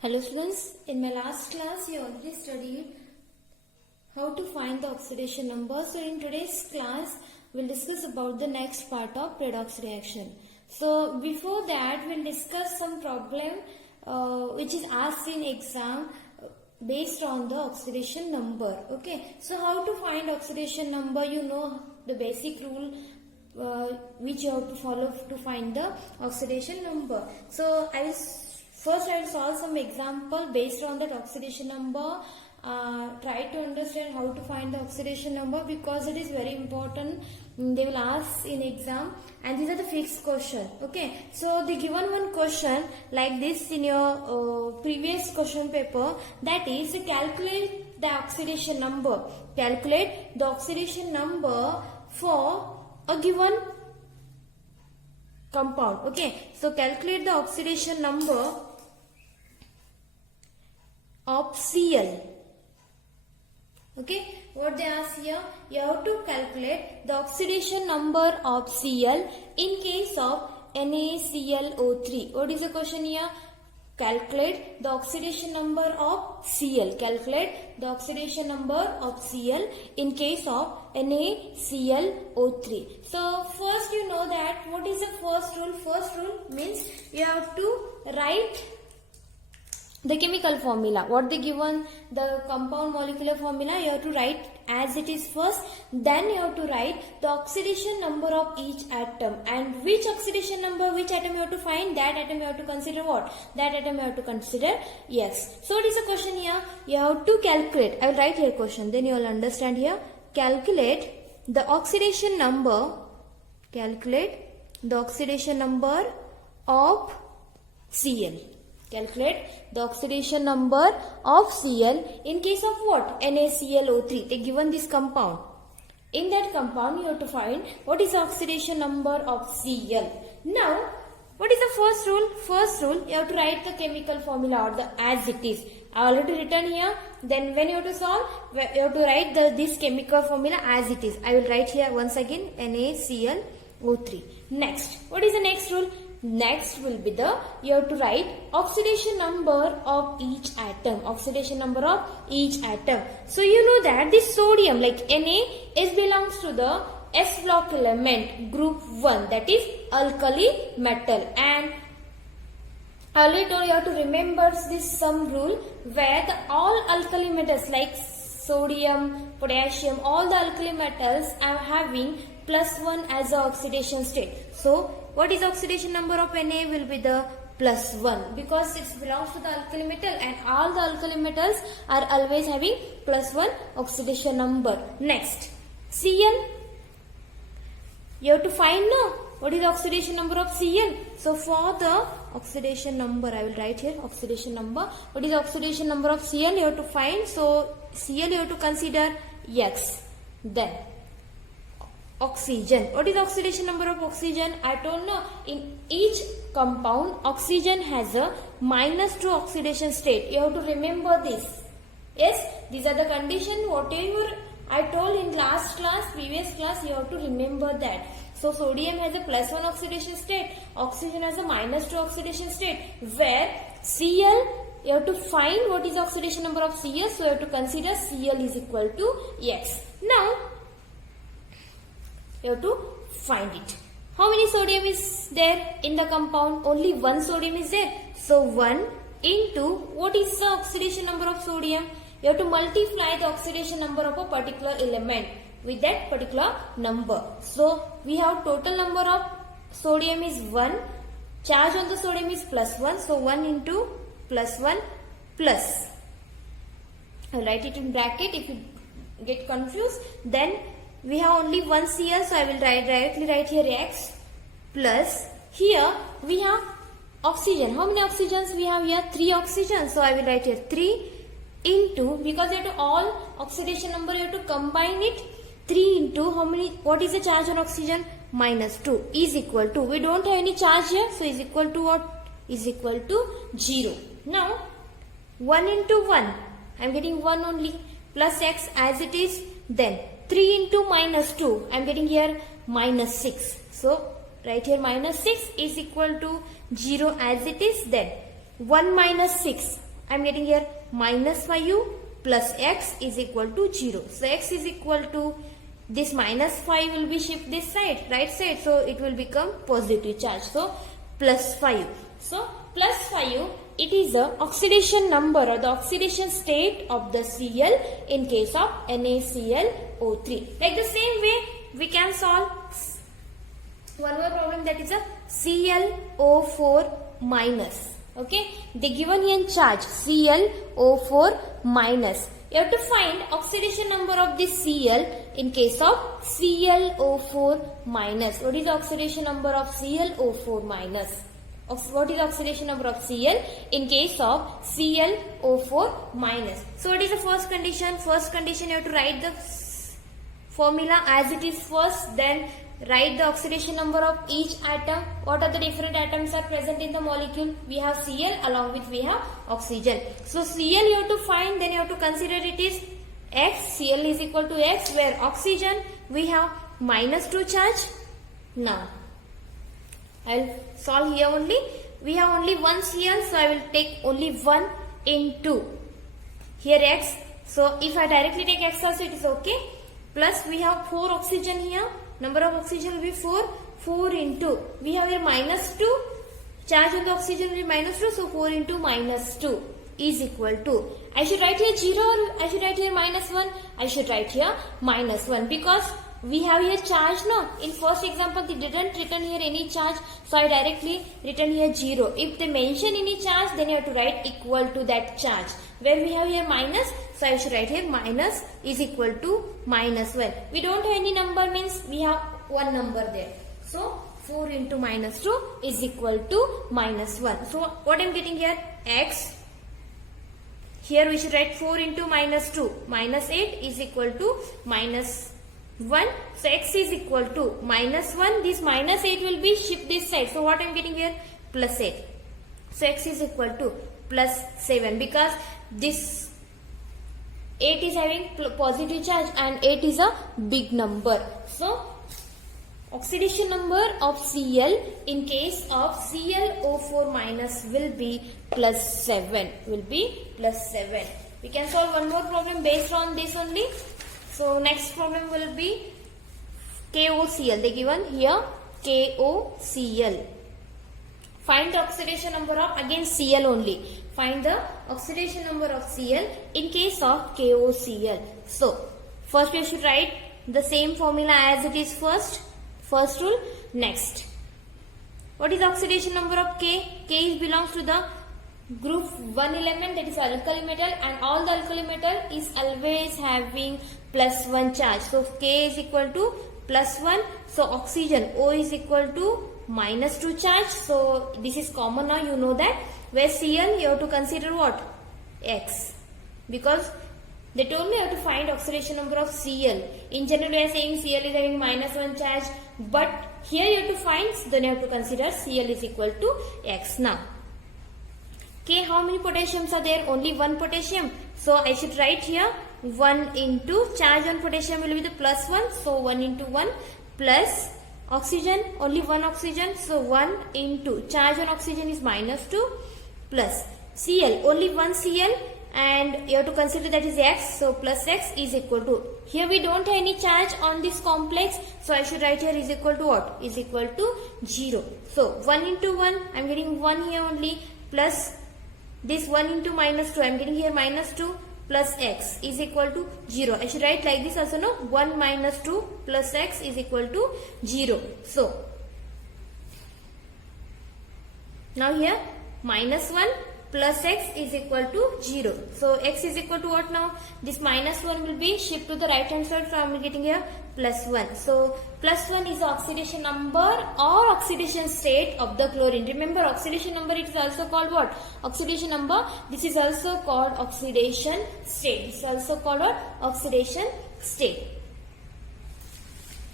Hello students, in my last class you already studied how to find the oxidation number. So in today's class we'll discuss about the next part of redox reaction. So before that we'll discuss some problem which is asked in exam based on the oxidation number. Okay, so how to find oxidation number? You know the basic rule which you have to follow to find the oxidation number. So First, I will solve some example based on that oxidation number. Try to understand how to find the oxidation number because it is very important. They will ask in exam, and these are the fixed question. Okay, so they given one question like this in your previous question paper. That is, calculate the oxidation number. Calculate the oxidation number for a given compound. Okay, so calculate the oxidation number of Cl. Okay, what they ask here, you have to calculate the oxidation number of Cl in case of NaClO3. What is the question here? Calculate the oxidation number of Cl. Calculate the oxidation number of Cl in case of NaClO3. So first you know that what is the first rule? First rule means you have to write the chemical formula. What they given, the compound molecular formula, you have to write as it is first. Then you have to write the oxidation number of each atom. And which oxidation number, which atom you have to find? That atom you have to consider what? That atom you have to consider X. So what is the question here? You have to calculate. I will write here question. Then you will understand here. Calculate the oxidation number. Calculate the oxidation number of Cl. Calculate the oxidation number of Cl in case of what? NaClO3. They given this compound. In that compound, you have to find what is the oxidation number of Cl. Now, what is the first rule? First rule, you have to write the chemical formula or the as it is. I already written here. Then when you have to solve, you have to write this chemical formula as it is. I will write here once again NaClO3. Next, what is the next rule? Next will be you have to write oxidation number of each atom. Oxidation number of each atom. So you know that this sodium, like Na, belongs to the S block element, group 1, that is alkali metal. And I already told you have to remember this some rule where all alkali metals like sodium, potassium, all the alkali metals are having +1 as the oxidation state. So what is oxidation number of Na will be the +1 because it belongs to the alkali metal, and all the alkali metals are always having +1 oxidation number. Next, Cl. You have to find now what is the oxidation number of Cl. So for the oxidation number, I will write here oxidation number. What is the oxidation number of Cl? You have to find. So Cl you have to consider X. Then oxygen. What is the oxidation number of oxygen? I don't know. In each compound, oxygen has a -2 oxidation state. You have to remember this. Yes, these are the conditions. Whatever I told in last class, previous class, you have to remember that. So sodium has a +1 oxidation state. Oxygen has a -2 oxidation state. Where Cl, you have to find what is the oxidation number of Cl. So you have to consider Cl is equal to X. Now, you have to find it. How many sodium is there in the compound? Only one sodium is there. So 1 into what is the oxidation number of sodium? You have to multiply the oxidation number of a particular element with that particular number. So we have total number of sodium is 1. Charge on the sodium is +1. So 1 into +1 plus. I will write it in bracket if you get confused. Then we have only one Cl, so I will directly write here X plus. Here we have oxygen. How many oxygens we have here? 3 oxygens. So I will write here 3 into, because you have to all oxidation number you have to combine it. 3 into how many? What is the charge on oxygen? -2 is equal to. We don't have any charge here, so is equal to what? Is equal to 0. Now 1 into 1. I am getting 1 only, plus X as it is. Then 3 into -2, I am getting here -6. So right here -6 is equal to 0 as it is. Then 1 minus 6. I'm getting here minus 5u plus x is equal to 0. So x is equal to this minus 5 will be shift this side, right side. So it will become positive charge. So plus 5. So plus 5, it is the oxidation number or the oxidation state of the Cl in case of NaClO3. Like the same way we can solve one more problem, that is a ClO4 minus. Okay, they given here in charge ClO4 minus. You have to find oxidation number of this Cl in case of ClO4 minus. What is the oxidation number of ClO4 minus? What is the oxidation number of Cl in case of ClO4 minus? So what is the first condition? First condition, you have to write the formula as it is first, then write the oxidation number of each atom. What are the different atoms are present in the molecule? We have Cl, along with we have oxygen. So Cl you have to find, then you have to consider it is X. Cl is equal to X, where oxygen we have minus 2 charge. Now I'll solve here only. We have only one Cl, so I will take only 1 into here X. So if I directly take X also, it is okay. Plus we have 4 oxygen here. Number of oxygen will be 4. 4 into, we have here minus 2. Charge of the oxygen will be minus 2. So 4 into minus 2 is equal to, I should write here 0 or I should write here minus 1? I should write here minus 1, because we have here charge, no? In first example, they didn't written here any charge. So I directly written here 0. If they mention any charge, then you have to write equal to that charge. Where we have here minus, so I should write here minus is equal to minus 1. We don't have any number, means we have one number there. So 4 into minus 2 is equal to minus 1. So what I am getting here? X. Here we should write 4 into minus 2. Minus 8 is equal to minus 1. So x is equal to minus 1. This minus 8 will be shift this side. So what I am getting here? Plus 8. So x is equal to plus 7, because this 8 is having positive charge and 8 is a big number. So oxidation number of Cl in case of ClO4 minus will be plus 7. Will be plus 7. We can solve one more problem based on this only. So next problem will be KOCl. They given here KOCl. Find the oxidation number of, again Cl only. Find the oxidation number of Cl in case of KOCl. So first we should write the same formula as it is first. First rule. Next, what is the oxidation number of K? K belongs to the group 1 element, that is alkali metal, and all the alkali metal is always having plus 1 charge. So K is equal to plus 1. So oxygen O is equal to minus 2 charge. So this is common now, you know that. Where Cl, you have to consider what? X. Because they told me you have to find oxidation number of Cl. In general, we are saying Cl is having minus 1 charge. But here you have to find, then you have to consider Cl is equal to X. Now, K, how many potassiums are there? Only one potassium. So I should write here 1 into, charge on potassium will be the plus 1. So 1 into 1 plus oxygen, only one oxygen. So 1 into, charge on oxygen is minus 2 plus Cl, only one Cl. And you have to consider that is X, so plus X is equal to, here we don't have any charge on this complex, so I should write here is equal to what? Is equal to 0. So 1 into 1, I am getting 1 here only, plus this 1 into minus 2, I am getting here minus 2 plus X is equal to 0. I should write like this also, no? 1 minus 2 plus X is equal to 0. So now here minus 1 plus X is equal to 0. So X is equal to what now? This minus 1 will be shift to the right hand side, so I am getting here plus 1. So plus 1 is the oxidation number or oxidation state of the chlorine. Remember, oxidation number, it is also called what? Oxidation number. This is also called oxidation state. This is also called what? Oxidation state.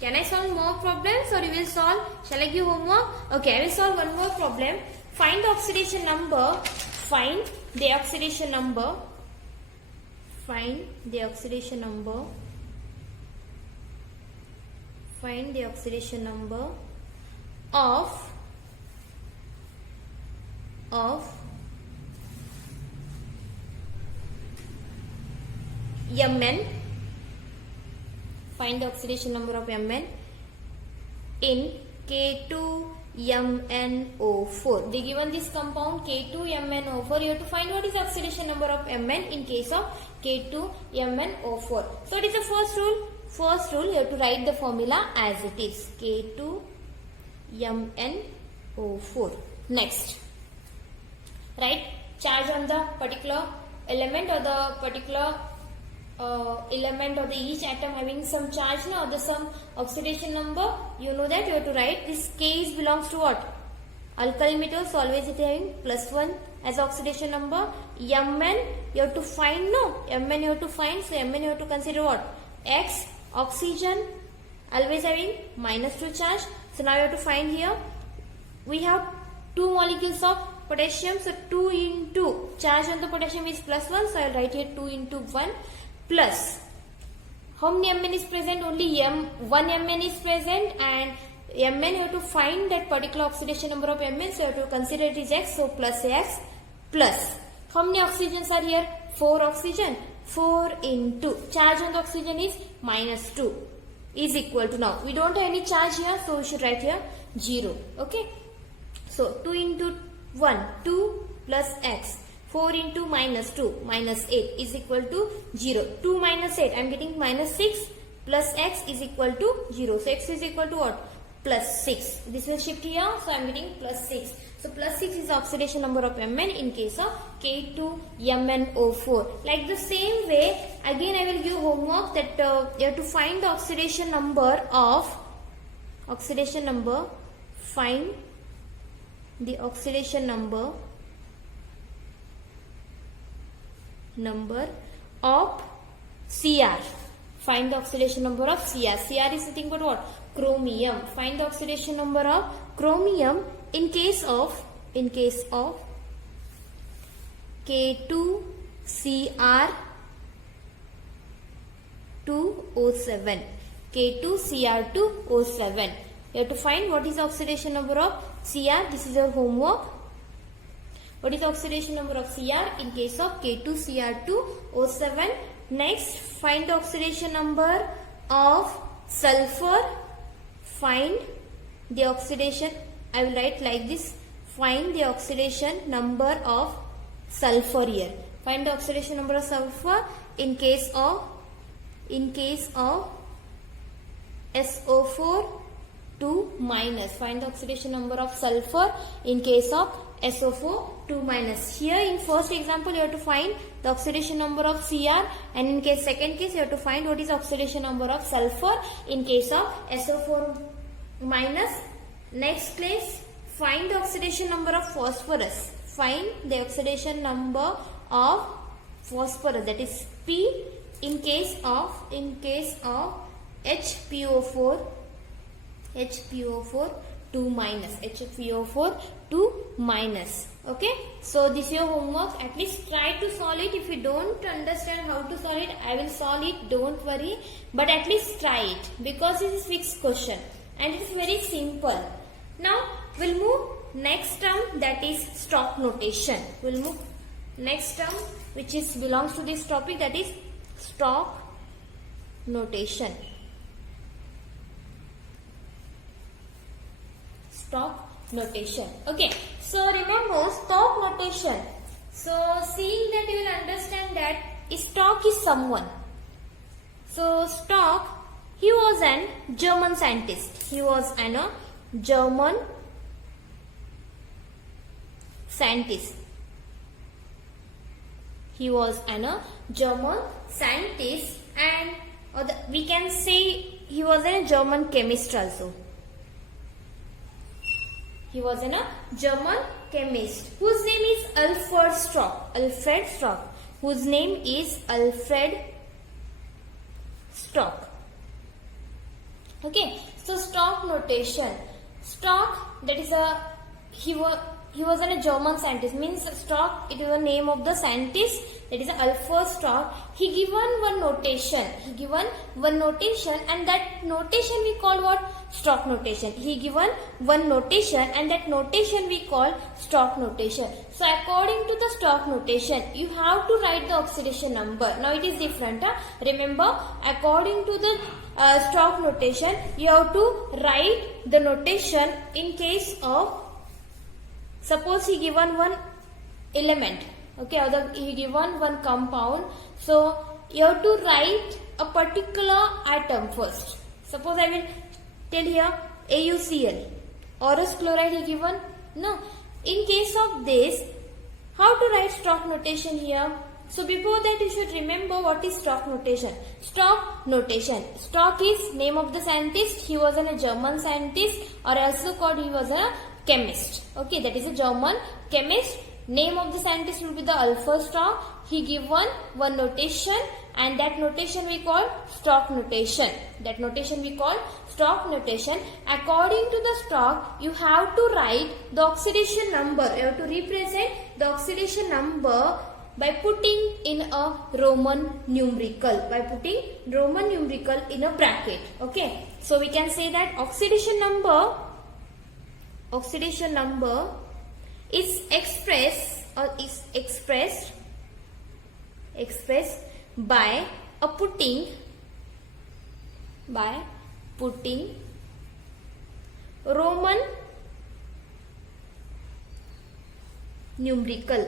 Can I solve more problems or you will solve? Shall I give homework? Okay, I will solve one more problem. Find the oxidation number. Find the oxidation number. Find the oxidation number. Find the oxidation number of Mn. Find the oxidation number of Mn in K2MnO4. They given this compound K2MnO4. You have to find what is the oxidation number of Mn in case of K2MnO4. So what is the first rule? First rule, you have to write the formula as it is. K2MnO4. Next, write charge on the particular element or the particular element or the each atom having some charge or the some oxidation number. You know that you have to write this. K is belongs to what? Alkali metal, so always it having +1 as oxidation number. Mn you have to find, Mn you have to find, so Mn you have to consider what? X, oxygen, always having -2 charge. So now you have to find here, we have 2 molecules of potassium, so 2 into charge on the potassium is +1, so I will write here 2 into 1 plus, how many Mn is present? Only 1 Mn is present, and Mn you have to find that particular oxidation number of Mn, so you have to consider it is X, so plus X plus, how many oxygens are here? 4 oxygen. 4 into charge on the oxygen is -2 is equal to, now we don't have any charge here, so we should write here 0. Okay, so 2 into 1, 2 plus X, 4 into -2, -8 is equal to 0. 2 minus 8, I am getting -6 plus X is equal to 0. So X is equal to what? +6. This will shift here, so I am getting +6. So +6 is the oxidation number of Mn in case of K2MnO4. Like the same way, again I will give homework that you have to find the oxidation number of, find the oxidation number of Cr. Find the oxidation number of Cr. Cr is nothing but what? Chromium. Find the oxidation number of chromium in case of K2Cr2O7. K2Cr2O7. You have to find what is the oxidation number of Cr. This is your homework. What is the oxidation number of Cr in case of K2Cr2O7? Next, find the oxidation number of sulfur. Find the oxidation, I will write like this. Find the oxidation number of sulfur here. Find the oxidation number of sulfur in case of SO4 2 minus. Find the oxidation number of sulfur in case of SO4 2 minus. Here in first example you have to find the oxidation number of Cr, and in second case you have to find what is the oxidation number of sulfur in case of SO4 minus. Next case, find the oxidation number of phosphorus. Find the oxidation number of phosphorus, that is P, in case of HPO4 2 minus. HPO4 2 minus. Okay, so this is your homework. At least try to solve it. If you don't understand how to solve it, I will solve it, don't worry, but at least try it, because it is fixed question and it is very simple. Now we'll move next term, that is stock notation. We'll move next term which is belongs to this topic, that is stock notation. Stock notation. Okay, so remember stock notation. So seeing that you will understand that Stock is someone. So Stock, he was an German scientist. He was an German scientist. He was an German scientist, and we can say he was a German chemist also. He was a German chemist whose name is Alfred Stock. Alfred Stock, whose name is Alfred Stock. Okay, so stock notation. Stock, that is he was a German scientist, means Stock, it is the name of the scientist, that is Alfred Stock. He given one notation, and that notation we call what? stock notation. He given one notation and that notation we call stock notation. So according to the stock notation, you have to write the oxidation number. Now it is different. Remember, according to the stock notation, you have to write the notation in case of, suppose he given one element, okay, or he given one compound. So you have to write a particular atom first. Suppose I will tell here AuCl, Aurous chloride he given. No. In case of this, how to write stock notation here? So before that you should remember what is stock notation. Stock notation. Stock is name of the scientist. He was a German scientist, or also called he was a chemist. Okay, that is a German chemist. Name of the scientist will be the alpha stock. He given one notation and that notation we call stock notation. That notation we call stock notation. According to the stock, you have to write the oxidation number. You have to represent the oxidation number by putting in a Roman numerical. By putting Roman numerical in a bracket. Okay. So we can say that oxidation number is expressed by putting Roman numerical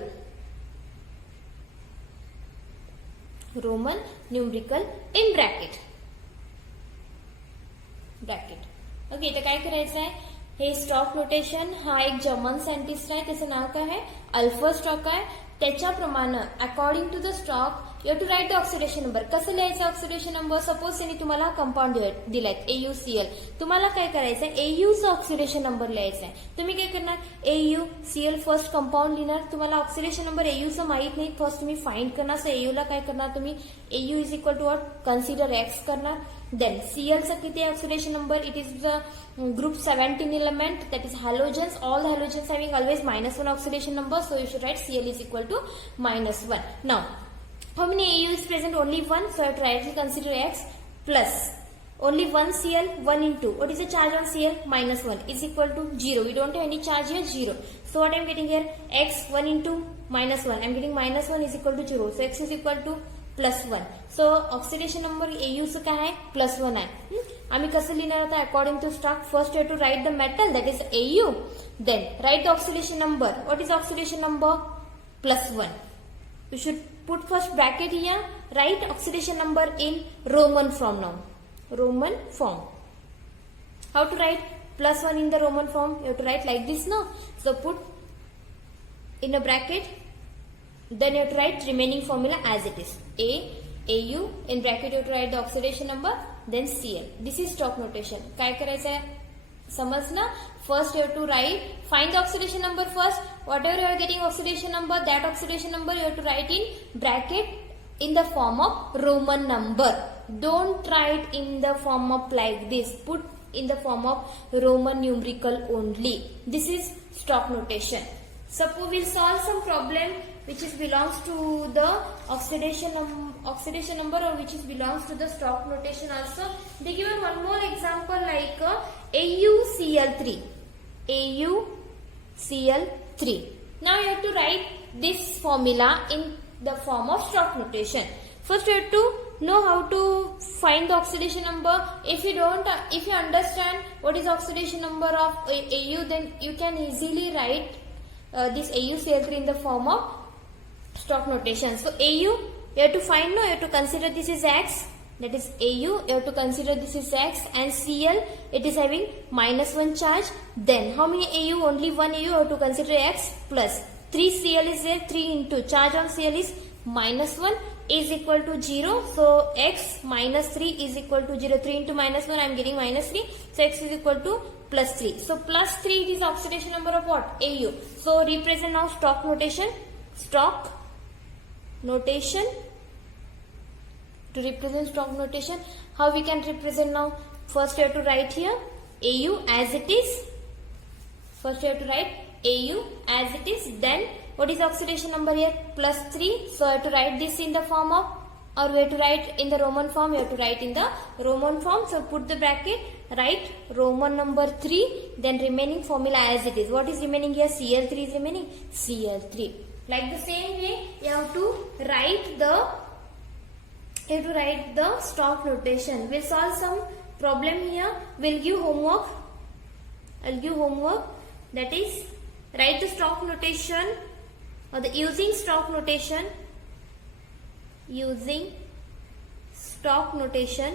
in bracket. Okay, तर काय करायचं आहे, हे stock notation हा एक German scientist आहे, त्याचं नाव काय आहे, अल्फा स्टॉक आहे. त्याच्याप्रमाणे according to the stock you to write the oxidation number. कसं लिहायचं ऑक्सिडेशन नंबर? सपोज त्यांनी तुम्हाला कंपाऊंड दिलायत AuCl, तुम्हाला काय करायचं आहे, Auचा ऑक्सिडेशन नंबर लिहायचा आहे. तुम्ही काय करणार, AuCl फर्स्ट कंपाऊंड लिहिणार. तुम्हाला ऑक्सिडेशन नंबर Auचा माहित नाही, फर्स्ट तुम्ही फाइंड करणार. सो Auला काय करणार तुम्ही, AU is equal to what, consider X करणार. Then Cl चा किती oxidation number, it is the group 17 element, that is halogens. All the halogens having always -1 oxidation number, so you should write Cl is equal to -1. Now how many AU is present? Only one, so I have to rightly consider X plus only one Cl, 1 into what is the charge on Cl, -1 is equal to 0. We don't have any charge here, 0. So what I am getting here, X 1 into -1, I am getting -1 is equal to 0, so X is equal to +1. So oxidation number AU चं काय आहे, +1 आहे. आम्ही कसं लिहिणार आता, according to stock first you have to write the metal, that is AU, then write the oxidation number. What is oxidation number, +1. You should put first bracket here, write oxidation number in Roman form. Now Roman form, how to write +1 in the Roman form? You have to write like this, no? So put in a bracket, then you have to write remaining formula as it is. AU in bracket you have to write the oxidation number, then Cl. This is stock notation. काय करायचं आहे समजलं? First you have to write, find the oxidation number first. Whatever you are getting oxidation number, that oxidation number you have to write in bracket in the form of Roman number. Don't write in the form of like this. Put in the form of Roman numerical only. This is stock notation. Suppose we'll solve some problem which is belongs to the oxidation number, or which is belongs to the stock notation also. They given one more example like AuCl3. AuCl3. Now you have to write this formula in the form of stock notation. First you have to know how to find the oxidation number. If you understand what is oxidation number of AU, then you can easily write this AuCl3 in the form of stock notation. So AU you have to find, no, you have to consider this is X, that is AU, you have to consider this is X, and Cl it is having -1 charge. Then how many AU? Only one AU, you have to consider X plus 3 Cl is there, 3 into charge on Cl is -1 is equal to 0. So X minus 3 is equal to 0. 3 into -1 I am getting -3. So X is equal to +3. So +3 is oxidation number of what? AU. So represent now stock notation. Stock notation. To represent stock notation, how we can represent now? First you have to write here AU as it is. First you have to write AU as it is. Then what is oxidation number here? +3. So I have to write this in the form of or we have to write in the Roman form, we have to write in the Roman form. So put the bracket, write Roman number 3, then remaining formula as it is. What is remaining here? Cl3 is remaining. Cl3. Like the same way, you have to write the stock notation. We'll solve some problem here. We'll give homework. I'll give homework. That is, write the stock notation or the using stock notation. Using stock notation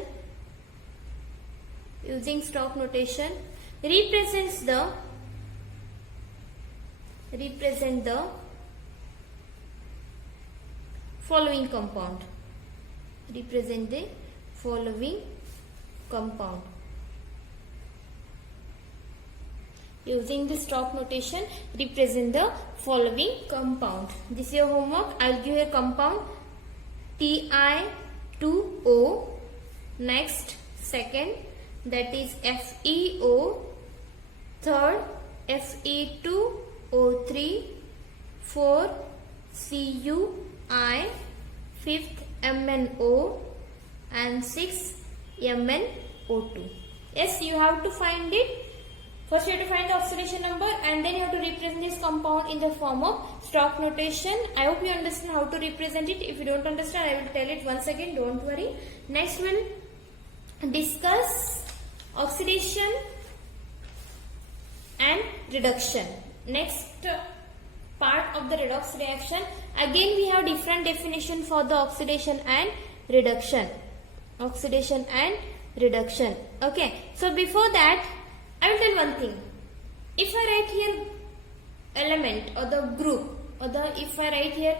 represent the following compound. Represent the following compound. Using the stock notation, represent the following compound. This is your homework. I'll give you a compound Ti2O. Next, second, that is FeO. Third, Fe2O3. Fourth, Cui. Fifth, MnO. And sixth, MnO2. Yes, you have to find it. First you have to find the oxidation number and then you have to represent this compound in the form of stock notation. I hope you understand how to represent it. If you don't understand, I will tell it once again, don't worry. Next we'll discuss oxidation and reduction. Next part of the redox reaction. Again we have different definition for the oxidation and reduction. Oxidation and reduction. Okay, so before that, I will tell one thing. If I write here element or the group or if I write here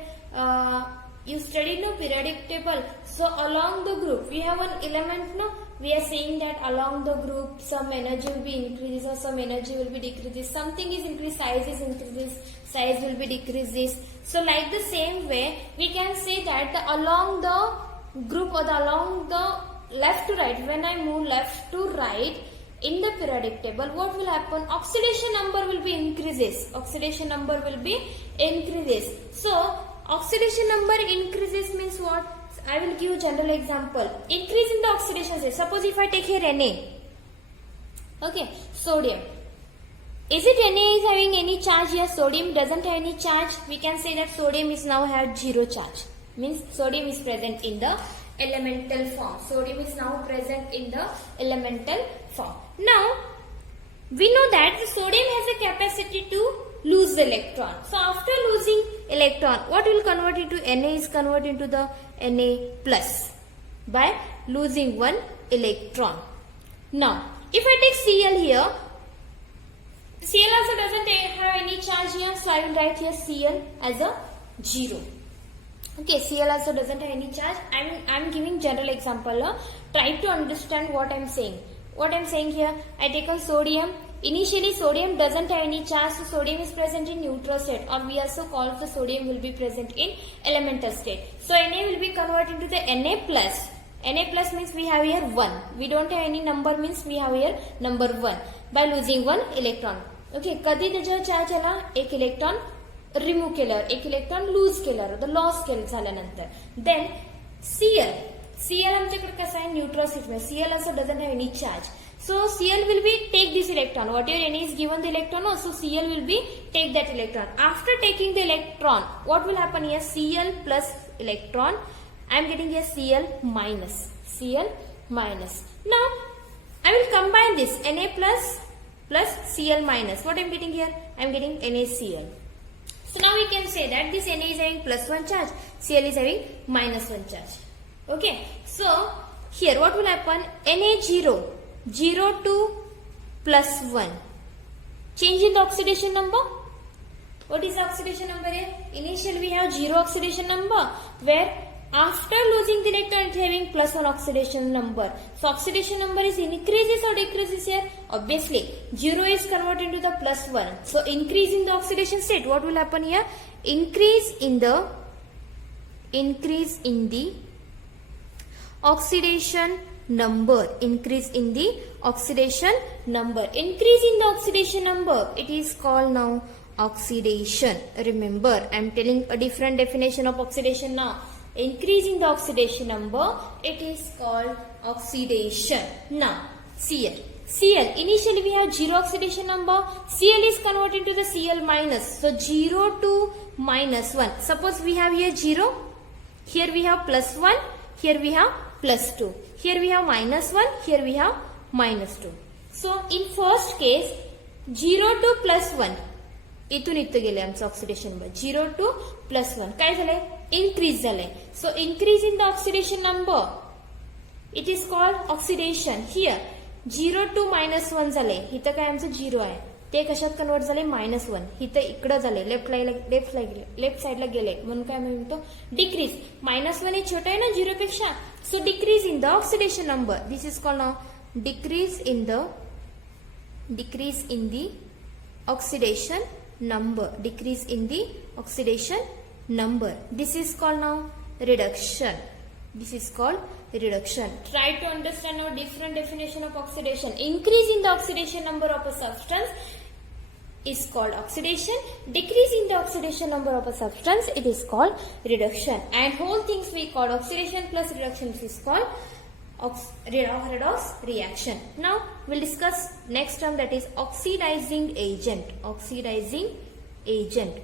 you studied no periodic table, so along the group we have one element, no, we are saying that along the group some energy will be increased or some energy will be decreased, something is increased, size is increased, size will be decreased. So like the same way we can say that along the group or along the left to right, when I move left to right in the periodic table, what will happen? Oxidation number will be increases. Oxidation number will be increases. So oxidation number increases means what? I will give general example. Increase in the oxidation state. Suppose if I take here Na. Okay, sodium. Is it Na is having any charge here? Sodium doesn't have any charge. We can say that sodium is now have zero charge. Means sodium is present in the elemental form. Sodium is now present in the elemental form. Now, we know that the sodium has a capacity to lose the electron. So, after losing electron, what will convert into Na is convert into the Na plus by losing one electron. Now, if I take Cl here, Cl also doesn't have any charge here, so I will write here Cl as a 0. Okay, Cl also doesn't have any charge. I'm giving general example. Try to understand what I'm saying. What I'm saying here, I take a sodium. Initially, sodium doesn't have any charge, so sodium is present in neutral state, or we also call the sodium will be present in elemental state. So Na will be converted into the Na plus. Na plus means we have here 1. We don't have any number means we have here number 1 by losing one electron. Okay, कधी त्याचा charge आला? एक electron remove केल्यावर, एक electron lose केल्यावर, the loss केलं झाल्यानंतर. Then Cl आमच्याकडे कसं आहे? न्यूट्रल स्टेट मध्ये. Cl also doesn't have any charge. So Cl will be take this electron. Whatever Na is given the electron, so Cl will be take that electron. After taking the electron, what will happen here? Cl plus electron. I am getting here Cl minus. Cl minus. Now I will combine this Na plus Cl minus. What I am getting here? I am getting NaCl. So now we can say that this Na is having plus 1 charge, Cl is having minus 1 charge. Okay, so here what will happen? Na0 to plus 1. Change in the oxidation number. What is the oxidation number here? Initially we have 0 oxidation number, where after losing the electron it is having plus 1 oxidation number. So oxidation number is increases or decreases here? Obviously 0 is converted into the plus 1. So increase in the oxidation state. What will happen here? Increase in the oxidation number. Increase in the oxidation number. Increase in the oxidation number. It is called now oxidation. Remember, I am telling a different definition of oxidation now. Increasing the oxidation number, it is called oxidation. Now, Cl. Cl, initially we have 0 oxidation number. Cl is converted to the Cl minus. So, 0 to minus 1. Suppose we have here 0. Here we have plus 1. Here we have plus 2. Here we have minus 1. Here we have minus 2. So, in first case, 0 to plus 1. इथून इथं गेले आमचं oxidation number 0 two plus 1 काय झालंय increase झालंय so increase in the oxidation number it is called oxidation here 0 to minus 1 झालंय इथं काय आमचं 0 आहे ते कशात कन्वर्ट झाले मायनस 1 इथं इकडं झाले लेफ्ट साइडला गेले म्हणून काय म्हणतो डिक्रीज मायनस 1 हे छोटं आहे ना 0 पेक्षा so decrease in the oxidation number this is called now decrease in the oxidation number, decrease in the oxidation number. This is called now reduction. This is called reduction. Try to understand now different definition of oxidation. Increase in the oxidation number of a substance is called oxidation. Decrease in the oxidation number of a substance, it is called reduction. And whole things we call oxidation plus reduction is called redox reaction. Now we'll discuss next term that is oxidizing agent. Oxidizing agent.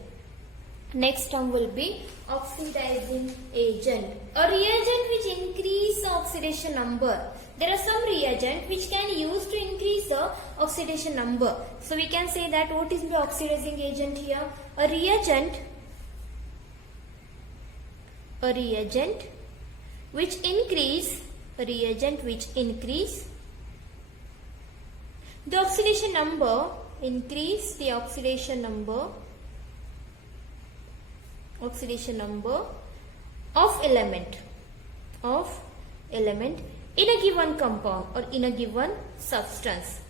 Next term will be oxidizing agent. A reagent which increase the oxidation number. There are some reagent which can use to increase the oxidation number. So we can say that what is the oxidizing agent here? A reagent which increase the oxidation number, increase the oxidation number of element in a given compound or in a given substance.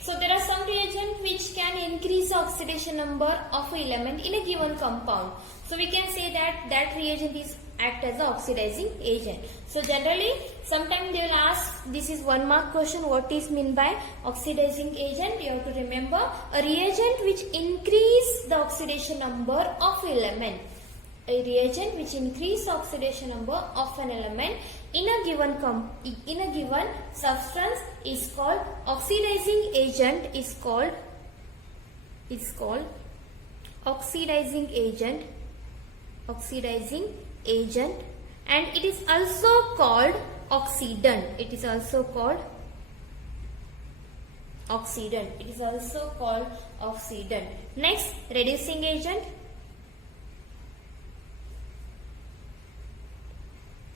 So there are some reagents which can increase the oxidation number of an element in a given compound. So we can say that reagent is act as an oxidizing agent. So generally, sometimes they will ask, this is 1 mark question, what is mean by oxidizing agent? You have to remember a reagent which increase the oxidation number of element. A reagent which increase the oxidation number of an element in a given substance is called oxidizing agent. Is called oxidizing agent. And it is also called oxidant. It is also called oxidant. Next, reducing agent.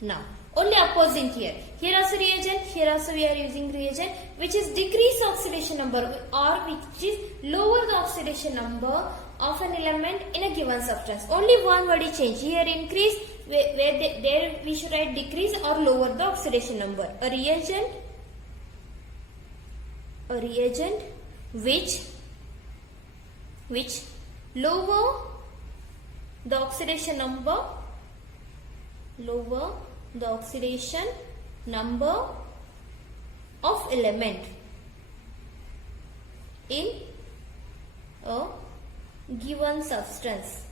Now, only opposite here. Here also reagent, here also we are using reagent which is decrease oxidation number or which is lower the oxidation number of an element in a given substance. Only one word is changed. Here increase, there we should write decrease or lower the oxidation number. A reagent which lower the oxidation number of element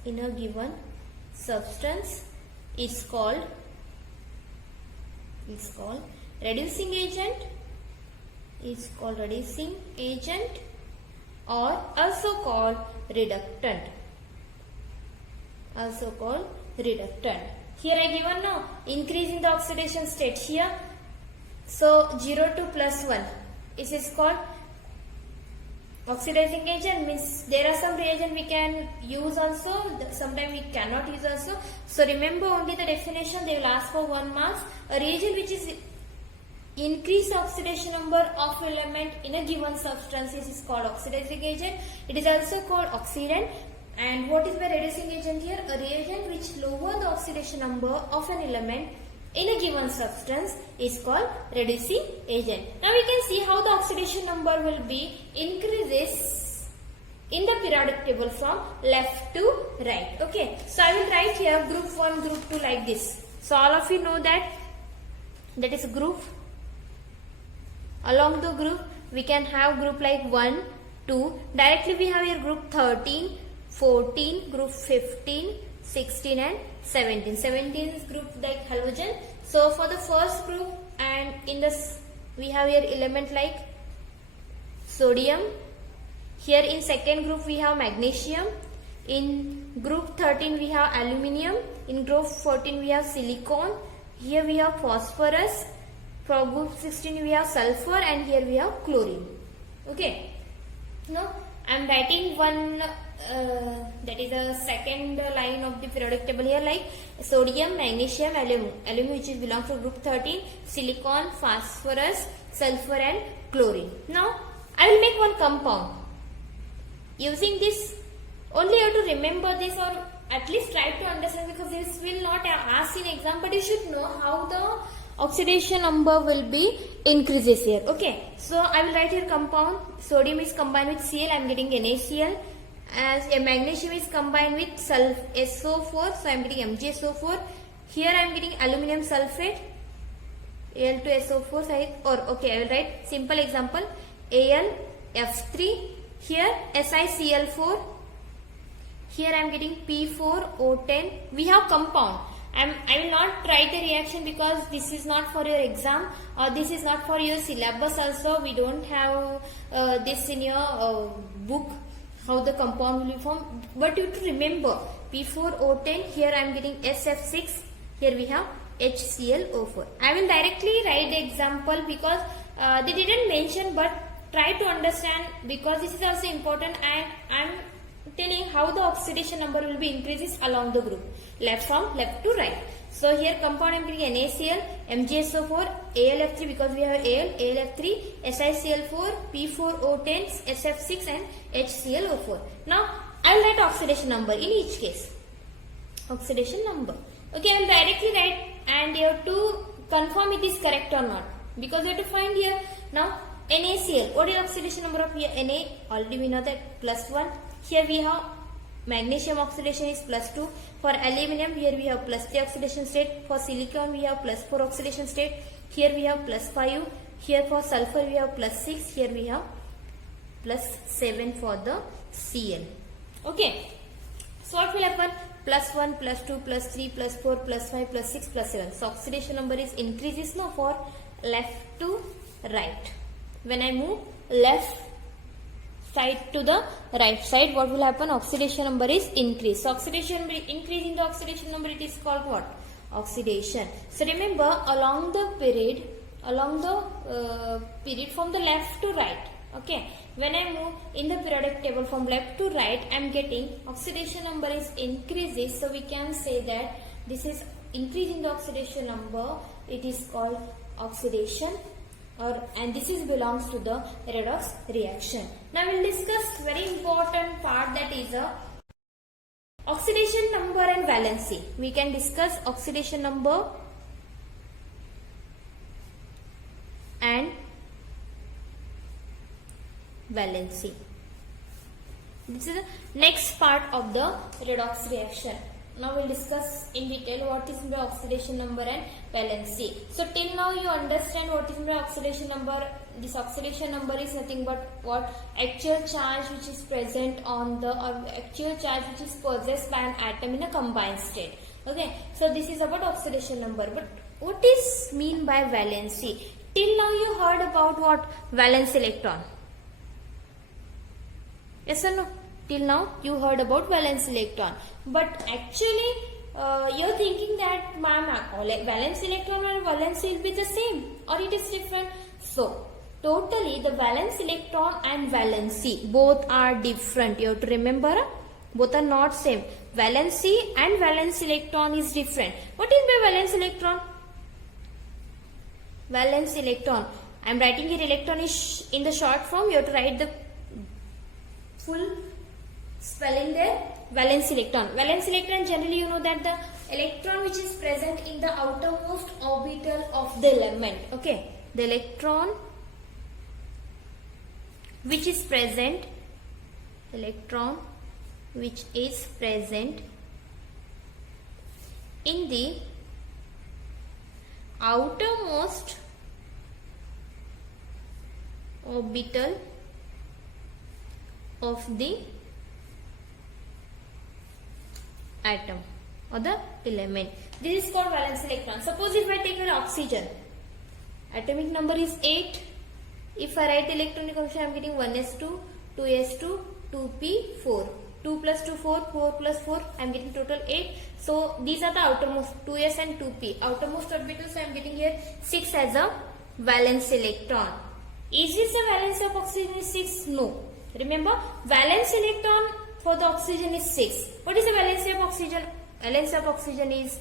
in a given substance is called reducing agent or also called reductant. Here I given now increasing the oxidation state here. So 0 to plus 1. This is called oxidizing agent, means there are some reagent we can use also, sometimes we cannot use also. So remember only the definition, they will ask for 1 mark. A reagent which is increase oxidation number of element in a given substance is called oxidizing agent. It is also called oxidant. And what is by reducing agent here? A reagent which lower the oxidation number of an element in a given substance is called reducing agent. Now we can see how the oxidation number will be increases in the periodic table from left to right. Okay, so I will write here group 1, group 2 like this. So all of you know that is a group. Along the group we can have group like 1, 2. Directly we have here group 13, 14, group 15, 16 and 17. 17 is group like halogen. So for the first group, and in this we have here element like sodium. Here in second group we have magnesium. In group 13 we have aluminium. In group 14 we have silicon. Here we have phosphorus. For group 16 we have sulfur, and here we have chlorine. Okay. Now I am writing one that is the second line of the periodic table here, like sodium, magnesium, aluminum which is belongs to group 13, silicon, phosphorus, sulfur and chlorine. Now I will make one compound. Using this, only you have to remember this, or at least try to understand, because this will not ask in exam, but you should know how the oxidation number will be increases here. Okay, so I will write here compound. Sodium is combined with Cl, I am getting NaCl. As a magnesium is combined with SO4, so I am getting MgSO4. Here I am getting aluminum sulfate, Al2SO4, or okay, I will write simple example, AlF3. Here SiCl4. Here I am getting P4O10. We have compound. I will not write the reaction because this is not for your exam, or this is not for your syllabus also. We don't have this in your book, how the compound will be formed. But you have to remember P4O10. Here I am getting SF6. Here we have HClO4. I will directly write the example because they didn't mention, but try to understand, because this is also important, and I am telling how the oxidation number will be increases along the group, from left to right. So here compound I am getting NaCl, MgSO4, AlF3 because we have AlF3, SiCl4, P4O10, SF6 and HClO4. Now I will write oxidation number in each case. Oxidation number. Okay, I will directly write, and you have to confirm it is correct or not, because you have to find here. Now NaCl, what is oxidation number of here? Na, already we know that +1. Here we have magnesium oxidation is +2. For aluminium, here we have +3 oxidation state. For silicon, we have +4 oxidation state. Here we have +5. Here for sulfur, we have +6. Here we have +7 for the Cl. Okay. So what will happen? +1, +2, +3, +4, +5, +6, +7. So oxidation number is increases now for left to right. When I move left side to the right side, what will happen? Oxidation number is increase. So oxidation number increase in the oxidation number, it is called what? Oxidation. So remember, along the period from the left to right. Okay, when I move in the periodic table from left to right, I am getting oxidation number is increases. So we can say that this is increase in the oxidation number. It is called oxidation. And this is belongs to the redox reaction. Now we will discuss very important part, that is oxidation number and valency. We can discuss oxidation number and valency. This is the next part of the redox reaction. Now we will discuss in detail what is the oxidation number and valency. So till now you understand what is the oxidation number. This oxidation number is nothing but what? Actual charge which is present on the, or actual charge which is possessed by an atom in a combined state. Okay, so this is about oxidation number. But what is mean by valency? Till now you heard about what? Valence electron. Yes or no? Till now you heard about valence electron, but actually you're thinking that valence electron and valency will be the same, or it is different. So totally the valence electron and valency both are different. You have to remember, both are not same. Valency and valence electron is different. What is by valence electron? Valence electron, I am writing here electron is in the short form. You have to write the full spelling there. Valence electron. Valence electron, generally you know that the electron which is present in the outermost orbital of the element. Okay, the electron which is present, in the outermost orbital of the atom or the element. This is called valence electron. Suppose if I take an oxygen, atomic number is 8. If I write electronic configuration, I am getting 1s2, 2s2, 2p4. 2 plus 2 4, 4 plus 4, I am getting total 8. So these are the outermost 2s and 2p. Outermost orbitals, I am getting here 6 as a valence electron. Is this the valence of oxygen is 6? No. Remember, valence electron for the oxygen is 6. What is the valency of oxygen? Valence of oxygen is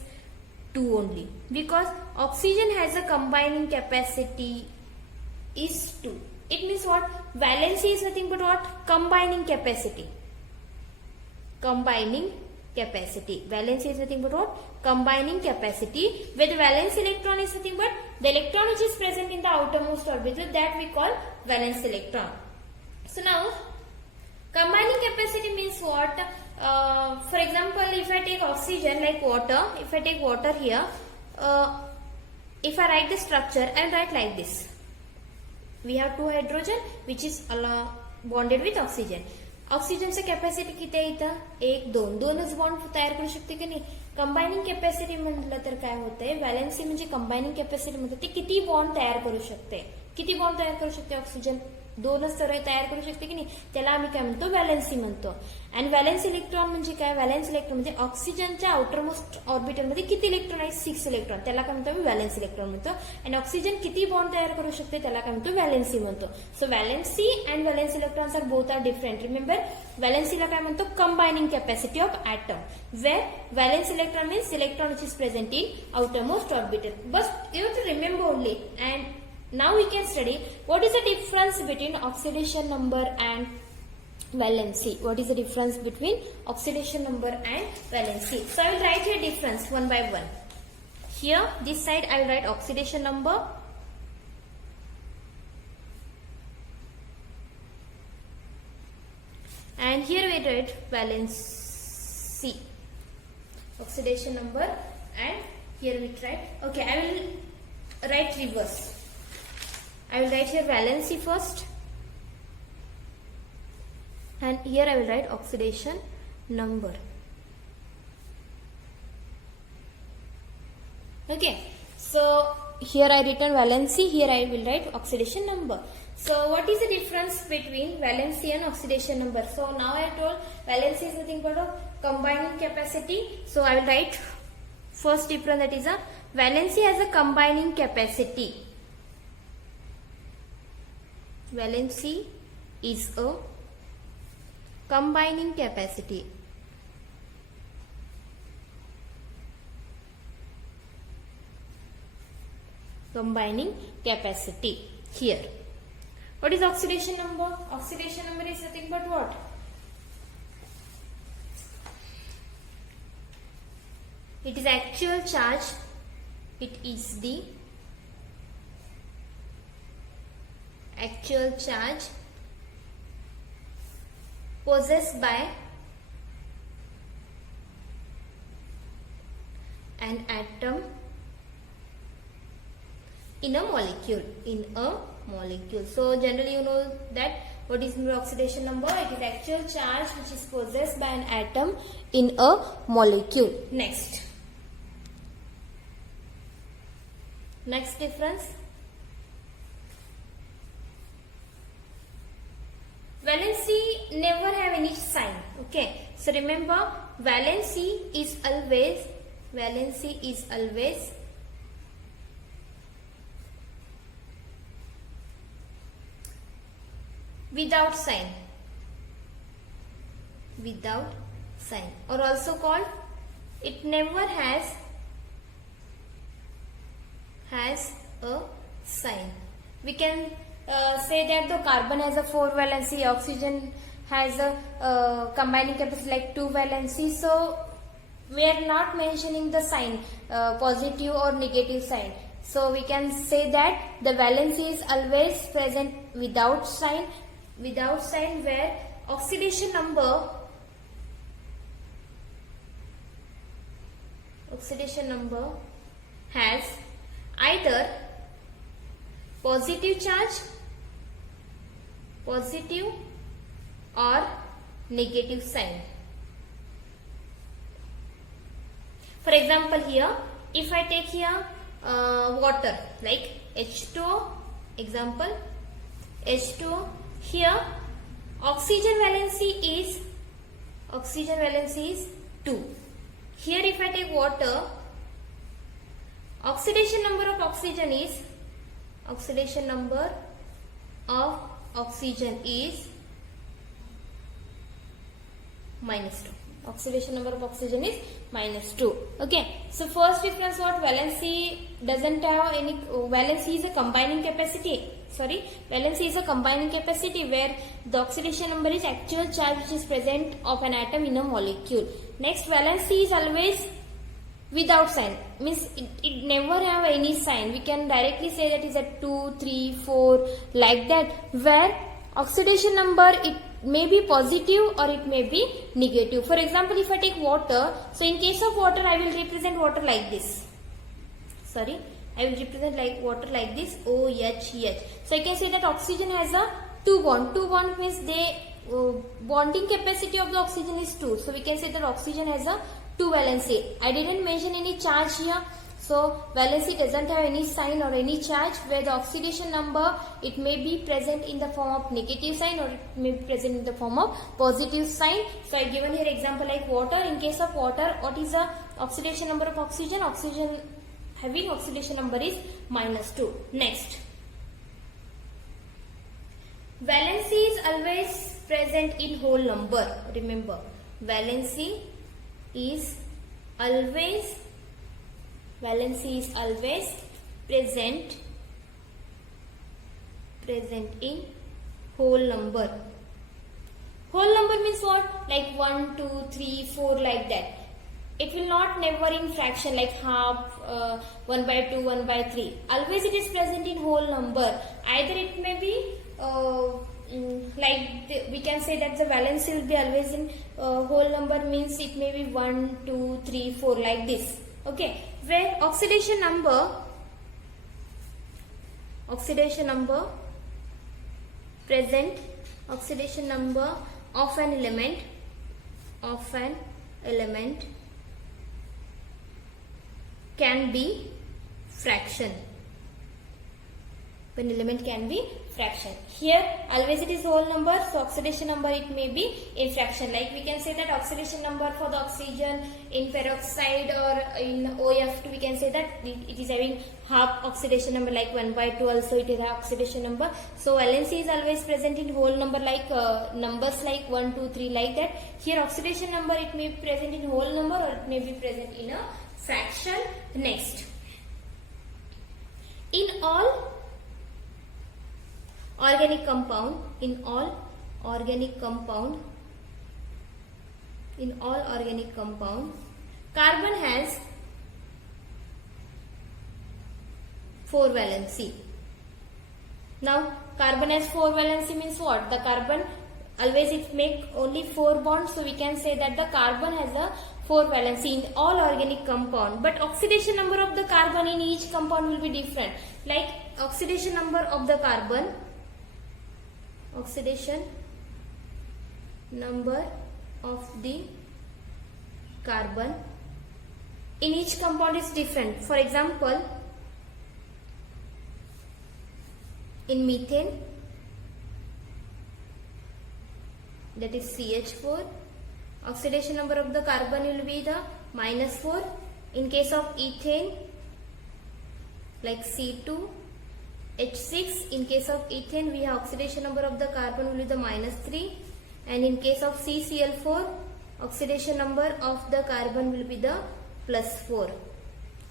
2 only. Because oxygen has a combining capacity is 2. It means what? Valency is nothing but what? Combining capacity. Combining capacity. Valency is nothing but what? Combining capacity. Where the valence electron is nothing but the electron which is present in the outermost orbital, that we call valence electron. So now, combining capacity means what? For example, if I take oxygen like water, if I take water here, if I write the structure, I will write like this. We have 2 hydrogen which is bonded with oxygen. ऑक्सिजनचं capacity किती आहे इथं? 1 2 दोनच bond तयार करू शकते की नाही. कंबायनिंग कॅपॅसिटी म्हटलं तर काय होतंय? व्हॅलेन्सी म्हणजे कंबायनिंग कॅपॅसिटी म्हणतो ते किती बॉन्ड तयार करू शकते. किती बॉन्ड तयार करू शकते ऑक्सिजन? 2च तर तयार करू शकते की नाही. त्याला आम्ही काय म्हणतो? व्हॅलेन्सी म्हणतो. आणि व्हॅलेन्स इलेक्ट्रॉन म्हणजे काय? व्हॅलेन्स इलेक्ट्रॉन म्हणजे ऑक्सिजनच्या आउटरमोस्ट ऑर्बिटलमध्ये किती इलेक्ट्रॉन आहे? 6 इलेक्ट्रॉन. त्याला काय म्हणतो? व्हॅलेन्स इलेक्ट्रॉन म्हणतो. आणि ऑक्सिजन किती बॉन्ड तयार करू शकते त्याला काय म्हणतो? व्हॅलेन्सी म्हणतो. So valency and valence electrons are both are different. Remember, व्हॅलेन्सीला काय म्हणतो? Combining capacity of atom. Where valence electron means electron which is present in outermost orbital. But you have to remember only. And now we can study what is the difference between oxidation number and valency. What is the difference between oxidation number and valency? So I will write here difference one by one. Here this side I will write oxidation number, and here we write valency. Oxidation number, and here we write. Okay, I will write reverse. I will write here valency first, and here I will write oxidation number. Okay, so here I written valency, here I will write oxidation number. So what is the difference between valency and oxidation number? So now I told valency is nothing but a combining capacity. So I will write first difference, that is a valency has a combining capacity. Valency is a combining capacity. Combining capacity. Here, what is oxidation number? Oxidation number is nothing but what? It is actual charge. It is the actual charge possessed by an atom in a molecule. In a molecule. So generally you know that what is oxidation number? It is actual charge which is possessed by an atom in a molecule. Next difference. Valency never have any sign. Okay, so remember, valency is always without sign, or also called, it never has a sign. We can say that the carbon has a 4 valency, oxygen has a combining capacity like 2 valency. So we are not mentioning the sign, positive or negative sign. So we can say that the valency is always present without sign, where oxidation number has either positive charge, positive or negative sign. For example, here if I take here water like H2O, example H2O, here oxygen valency is 2. Here if I take water, oxidation number of oxygen is -2. Oxidation number of oxygen is -2. Okay, so first difference, what? Valency doesn't have any, valency is a combining capacity. Valency is a combining capacity where the oxidation number is actual charge which is present of an atom in a molecule. Next, valency is always without sign, means it never have any sign. We can directly say that is at 2, 3, 4 like that, where oxidation number, it may be positive or it may be negative. For example, if I take water, so in case of water I will represent water like this. I will represent like water like this, OHH. So I can say that oxygen has a 2 bond. 2 bond means bonding capacity of the oxygen is 2. So we can say that oxygen has a 2 valency. I didn't mention any charge here. So valency doesn't have any sign or any charge, where the oxidation number, it may be present in the form of negative sign or it may be present in the form of positive sign. So I given here example like water. In case of water, what is the oxidation number of oxygen? Oxygen having oxidation number is -2. Next, valency is always present in whole number. Remember, valency is always present in whole number. Whole number means what? Like 1, 2, 3, 4 like that. It will not never in fraction like half, 1/2, 1/3. Always it is present in whole number. Either it may be we can say that the valency will be always in whole number, means it may be 1, 2, 3, 4 like this. Okay, where oxidation number present, oxidation number of an element can be fraction. When element can be fraction. Here always it is whole number, so oxidation number it may be in fraction. Like we can say that oxidation number for the oxygen in peroxide or in OF2, we can say that it is having half oxidation number, like 1/2 also it is oxidation number. So valency is always present in whole number, like numbers like 1, 2, 3 like that. Here oxidation number, it may be present in whole number or it may be present in a fraction. Next, in all organic compound, carbon has 4 valency. Now carbon has 4 valency means what? The carbon always it make only 4 bonds, so we can say that the carbon has a 4 valency in all organic compound. But oxidation number of the carbon in each compound will be different. Like oxidation number of the carbon, in each compound is different. For example, in methane, that is CH4, oxidation number of the carbon will be the -4. In case of ethane, like C2, H6, in case of ethane we have oxidation number of the carbon will be the -3, and in case of CCl4, oxidation number of the carbon will be the +4.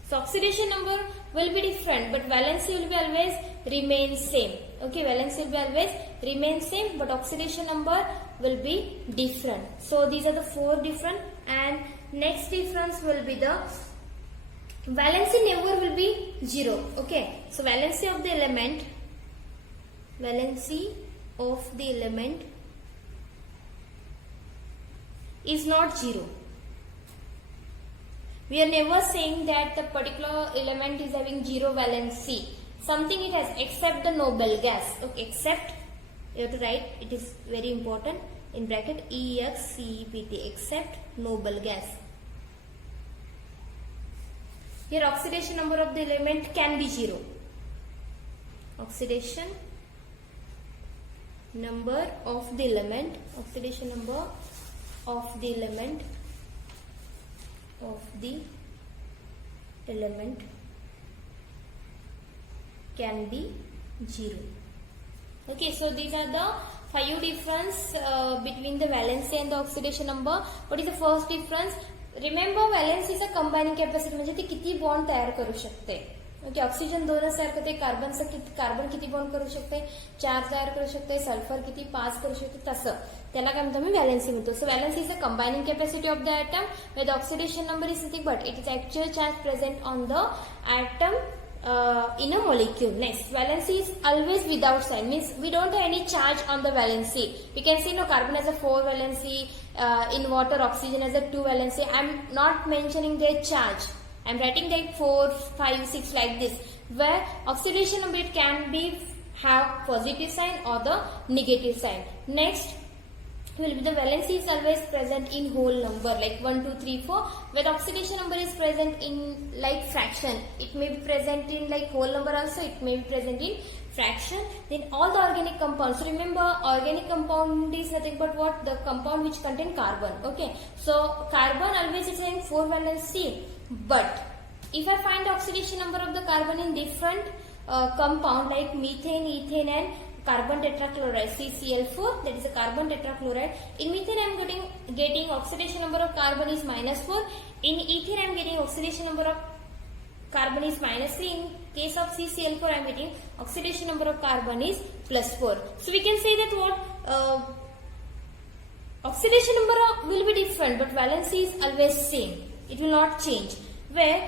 So oxidation number will be different, but valency will be always remain same. Okay, valency will be always remain same, but oxidation number will be different. So these are the 4 different, and next difference will be the valency never will be 0. Okay, so valency of the element is not 0. We are never saying that the particular element is having 0 valency. Something it has, except the noble gas. Okay, except, you have to write, it is very important, in bracket EXCEPT, except noble gas. Here oxidation number of the element can be 0. Oxidation number of the element, oxidation number of the element can be 0. Okay, so these are the 5 difference between the valency and the oxidation number. What is the first difference? Remember, valency is a combining capacity, म्हणजे ती किती bond तयार करू शकते. Okay, oxygen 2 तयार करते, carbon किती bond करू शकते, 4 तयार करू शकते, सल्फर किती 5 करू शकते, तसं त्याला काय म्हणतो मी व्हॅलेन्सी म्हणतो. So valency is the combining capacity of the atom where the oxidation number is nothing but it is actual charge present on the atom in a molecule. Next, valency is always without sign, means we don't have any charge on the valency. We can see no, carbon has a 4 valency, in water oxygen has a 2 valency. I am not mentioning their charge, I am writing like 4, 5, 6 like this, where oxidation number it can be have positive sign or the negative sign. Next will be the valency is always present in whole number like 1, 2, 3, 4, where the oxidation number is present in like fraction. It may be present in like whole number also, it may be present in fraction. Then all the organic compounds. So remember, organic compound is nothing but what? The compound which contain carbon. Okay, so carbon always is having 4 valency, but if I find the oxidation number of the carbon in different compound like methane, ethane and carbon tetrachloride, CCl4, that is a carbon tetrachloride. In methane I am getting oxidation number of carbon is -4. In ethane I am getting oxidation number of carbon is -3. In case of CCl4 I am getting oxidation number of carbon is +4. So we can say that what oxidation number will be different, but valency is always same. It will not change. Where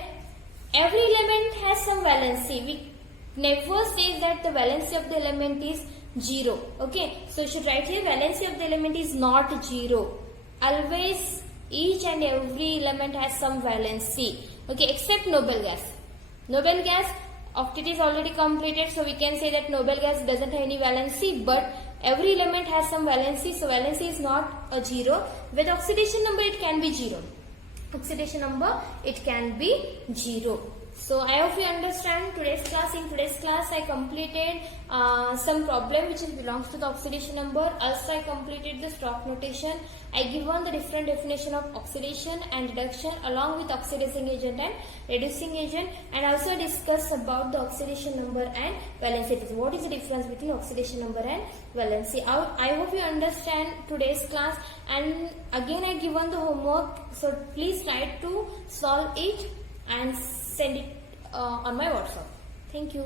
every element has some valency. We never say that the valency of the element is 0. Okay, so you should write here valency of the element is not 0. Always each and every element has some valency. Okay, except noble gas. Noble gas octet is already completed, so we can say that noble gas doesn't have any valency, but every element has some valency, so valency is not a 0. With oxidation number it can be 0. Oxidation number it can be 0. So I hope you understand today's class. In today's class I completed some problem which belongs to the oxidation number. Also I completed the Stokes notation. I given the different definition of oxidation and reduction along with oxidizing agent and reducing agent, and also discuss about the oxidation number and valency. What is the difference between oxidation number and valency? I hope you understand today's class, and again I given the homework, so please try to solve it and send it on my WhatsApp. Thank you.